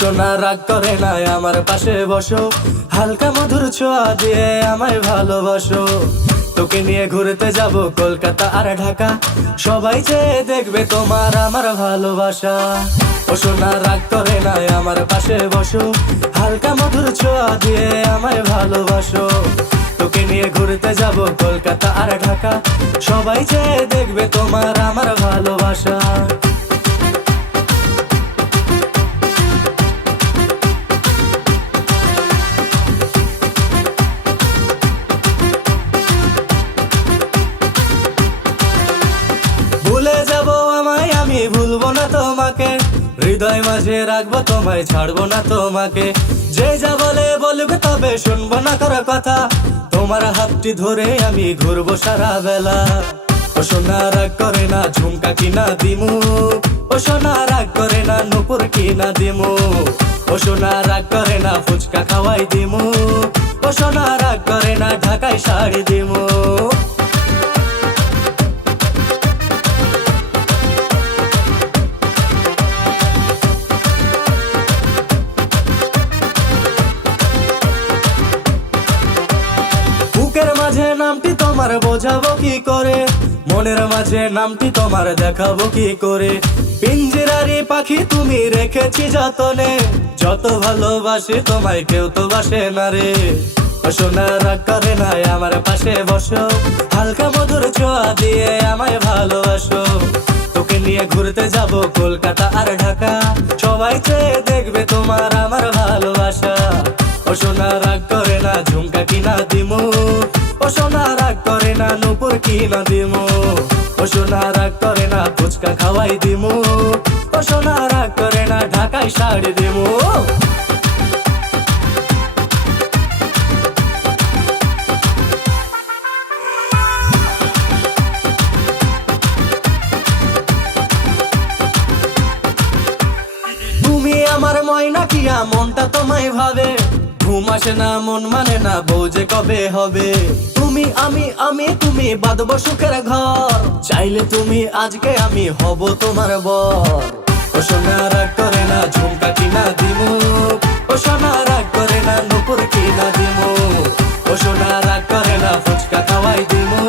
সোনা রাগ করে না আমার পাশে বসো, হালকা মধুর ছোঁয়া দিয়ে আমায় ভালোবাসো। তোকে নিয়ে ঘুরতে যাব কলকাতা আর ঢাকা, সবাই যে দেখবে তোমার আমার ভালোবাসা। ও সোনা রাগ করে না আমার পাশে বসো, হালকা মধুর ছোঁয়া দিয়ে আমায় ভালোবাসো। তোকে নিয়ে ঘুরতে যাব কলকাতা আর ঢাকা, সবাই যে দেখবে তোমার আমার ভালোবাসা। ভুলে যাব আমায় আমি ভুলবো না তোমাকে, হৃদয় মাঝে রাখবো তোমায় ছাড়বো না তোমাকে। যে যা বলে বলবে তবে শুনবো না কারো কথা, তোমার হাতটি ধরে আমি ঘুরবো সারা বেলা। ও সোনা রাগ করে না ঝুমকা কিনা দিমু, ও সোনা রাগ করে না নুপুর কিনা দিমু, ও সোনা রাগ করে না ফুচকা খাওয়াই দিমু, ও সোনা রাগ করে না ঢাকায় শাড়ি দিমু। বুকের মাঝে নামটি তোমার বোঝাবো কি করে, মনের মাঝে নামটি তোমার দেখাবো কি করে। পিঞ্জিরারি পাখি তুমি রেখেছি যতনে, যত ভালোবাসি তোমায় কেউ তো বাসে না রে। ও সোনা রাগ করে না আমার পাশে বসো, হালকা মধুর ছোঁয়া দিয়ে আমায় ভালোবাসো। তোকে নিয়ে ঘুরতে যাব কলকাতা আর ঢাকা, সবাই চেয়ে দেখবে তোমার আমার ভালোবাসা। ও সোনা রাগ করে না ঝুমকা কিনা দিমু, ও সোনা রাগ করে না নুপুর কিনা দিমু, ও সোনা রাগ করে না ফুচকা খাওয়াই দিমু, ও সোনা রাগ করে না ঢাকায় শাড়ি দিমু। তুমি আমার ময়না কিয়া মনটা তোমায় ভাবে, ঘুম আসে না মন মানে না বউ যে কবে হবে। তুমি আমি তুমি বাঁধবো সুখের ঘর, চাইলে তুমি আজকে আমি হব তোমার বর। ও সোনা রাগ করে না ঝুমকা কিনা দিমু, ও সোনা রাগ করে না নুপুর কিনা দিমু, ও সোনা রাগ করে না ফুচকা খাওয়াই দিমু,